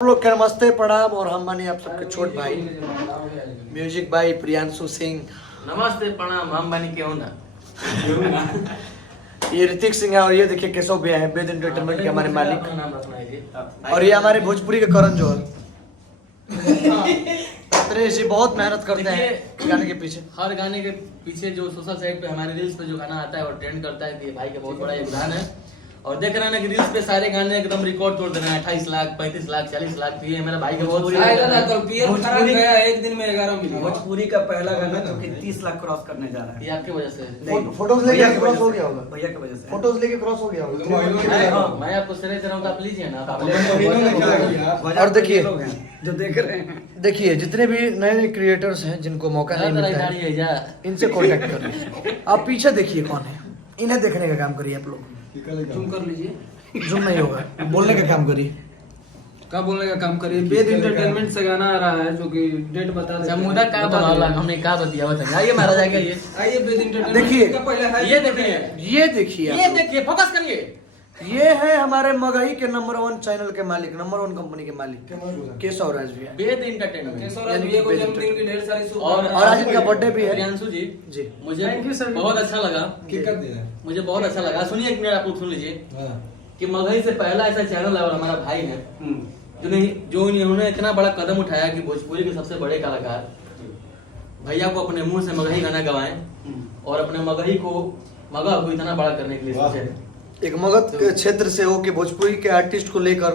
हम लोग के नमस्ते प्रणाम और हम बने आप सबके छोट भाई म्यूजिक भाई प्रियांशु सिंह। नमस्ते प्रणाम, हम बनी क्यों ना। ये ऋतिक सिंह है और ये देखिए केशव भैया है वेद एंटरटेनमेंट के हमारे मालिक। नाम रखना है जी। और ये हमारे भोजपुरी के करण जोहर जी बहुत मेहनत करते हैं गाने के पीछे। हर गाने के पीछे जो सोशल साइट पे हमारे रील्स पे जो गाना आता है और ट्रेंड करता है, ये भाई का बहुत बड़ा योगदान है। और देख रहे हैं ना कि रील्स पे सारे गाने एकदम रिकॉर्ड तोड़ देना है। 28 लाख 35 लाख 40 लाख तो ये मेरा भाई का बहुत गया एक दिन में 11 मिलियन। भोजपुरी का पहला गाना जो कि 30 लाख क्रॉस करने जा रहा है। ये आपकी वजह से। फोटोज लेके क्रॉस हो गया होगा, भैया की वजह से। फोटोज लेके क्रॉस हो गया होगा। मैं आपको श्रेय दे रहा हूं, आप लीजिए ना। और देखिए जो देख रहे हैं, देखिए जितने भी नए नए क्रिएटर्स हैं जिनको मौका नहीं मिलता है इनसे कांटेक्ट करिए। आप पीछे देखिए कौन है, इन्हें देखने का काम करिए आप लोग। जूम कर लीजिए। जूम नहीं होगा, बोलने का काम करिए। क्या बोलने का काम करिए। वेद एंटरटेनमेंट से गाना आ रहा है जो कि डेट बता दे। मुदा का बनाला हमने का बतिया बताइए। आइए महाराज आइए। ये आइए वेद एंटरटेनमेंट देखिए, का पहले है। ये देखिए, ये देखिए ये देखिए, फोकस करिए। ये है हमारे मगही के नंबर 1 चैनल के मालिक, नंबर 1 कंपनी के मालिक केशव राज भैया। वेद एंटरटेनमेंट केशवराज भैया को जन्मदिन की ढेर सारी शुभकामनाएं। और आज इनका बर्थडे भी है। प्रियांशु जी जी मुझे Thank you, sir. बहुत अच्छा लगा। मुझे बहुत अच्छा लगा। सुनिए एक मिनट, आप लोग सुन लीजिए कि मगही से पहला ऐसा चैनल है और हमारा भाई है जो इन्होंने इतना बड़ा कदम उठाया कि भोजपुरी के सबसे बड़े कलाकार भैया को अपने मुंह से मगही गाना गवाएं और अपने मगही को इतना बड़ा करने के लिए सोचे। एक मगध के क्षेत्र से हो कि भोजपुरी के आर्टिस्ट को लेकर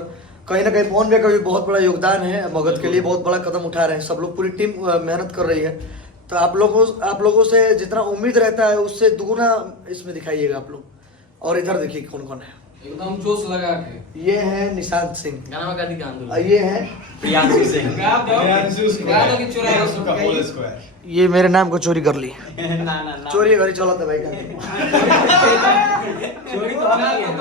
कहीं ना कहीं फोन पे का भी बहुत बड़ा योगदान है। मगध के लिए बहुत बड़ा कदम उठा रहे हैं, सब लोग पूरी टीम मेहनत कर रही है। तो आप लोगों से जितना उम्मीद रहता है उससे दुगुना इसमें दिखाइएगा आप लोग। और इधर देखिए कौन कौन है। एकदम जोश लगा के। ये है निशांत सिंह, गाना का दिखान और ये है प्रियांशु सिंह। गा दो कि चुरा ये मेरे नाम को चोरी कर ली। ना ना ना, चोरी करी चलो तो भाई का चोरी तो होना ही है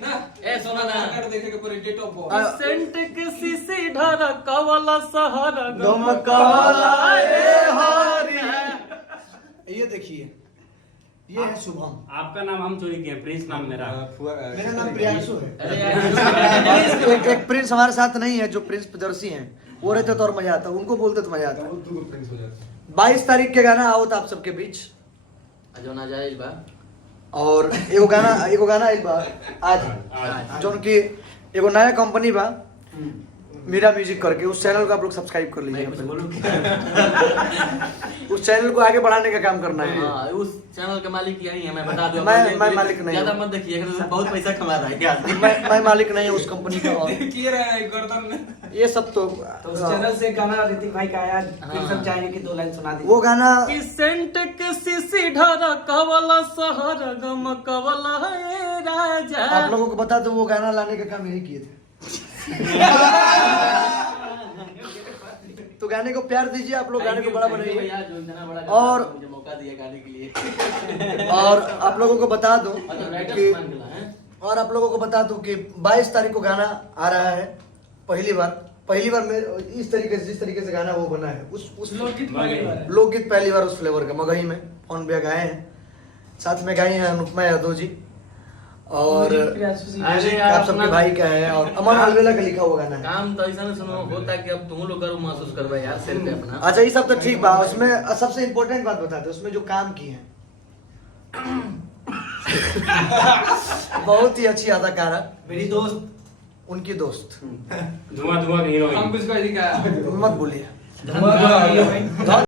ना। ए सुना ना, कर देखे के पूरी डेट ऑफ बर्थ। सेंट के सीसी ढारा कवला सहारा गमकवाला ए हरी। ये देखिए, ये है शुभम। आपका नाम हम चोरी किए, प्रिंस नाम मेरा। मेरा नाम प्रियांशु है। अरे यार, एक प्रिंस हमारे साथ नहीं है, जो प्रिंस प्रदर्शी हैं वो रहते तो और मजा आता, उनको बोलते तो मजा आता। 22 तारीख के गाना आओ तो आप सबके बीच। जो ना जायज बा और एगो गाना एक बार आज जो कि एगो नया कंपनी बा मीरा म्यूजिक करके, उस चैनल को आप लोग सब्सक्राइब कर लीजिए। उस चैनल को आगे बढ़ाने का काम करना है। हाँ, उस चैनल के मालिक यही है, मैं बता दूं। मैं मालिक नहीं ज्यादा हूँ। मत देखिए, बहुत पैसा कमा रहा है क्या। मैं मालिक नहीं हूँ उस कंपनी का। और किए रहे हैं गर्दन में। ये सब तो उस चैनल से गाना ऋतिक भाई का आया, फिर सब चाहेंगे कि 2 लाइन सुना दीजिए। वो गाना कि सेंट के सीसी ढारा कवला सहारा गम कवला ए राजा। आप लोगों को बता दो, वो गाना लाने का काम यही किए थे। तो गाने को प्यार दीजिए आप लोग, गाने को बड़ा बनाइए। और मुझे मौका दिया गाने के लिए। और आप लोगों को बता दूं राइटर कि मान गया है। और आप लोगों को बता दूं कि 22 तारीख को गाना आ रहा है। पहली बार में इस तरीके से, जिस तरीके से गाना वो बना है, उस लोकगीत पहली बार उस फ्लेवर का मगही में फोन पे गाए हैं। साथ में गाई हैं अनुपमा यादव जी और अरे आप सबके भाई का है। और अमन अलवेला का लिखा हुआ गाना है। काम तो ऐसा ना सुनो होता कि अब तुम लोग गर्व महसूस करबे यार सिर पे अपना। अच्छा ये सब तो ठीक बा, उसमें सबसे इम्पोर्टेंट बात बताते उसमें जो काम की है। बहुत ही अच्छी अदाकारा, मेरी दोस्त, उनकी दोस्त। धुआं धुआं हीरोइन। हम कुछ कह दिया। मत बोलिए। धन्यवाद।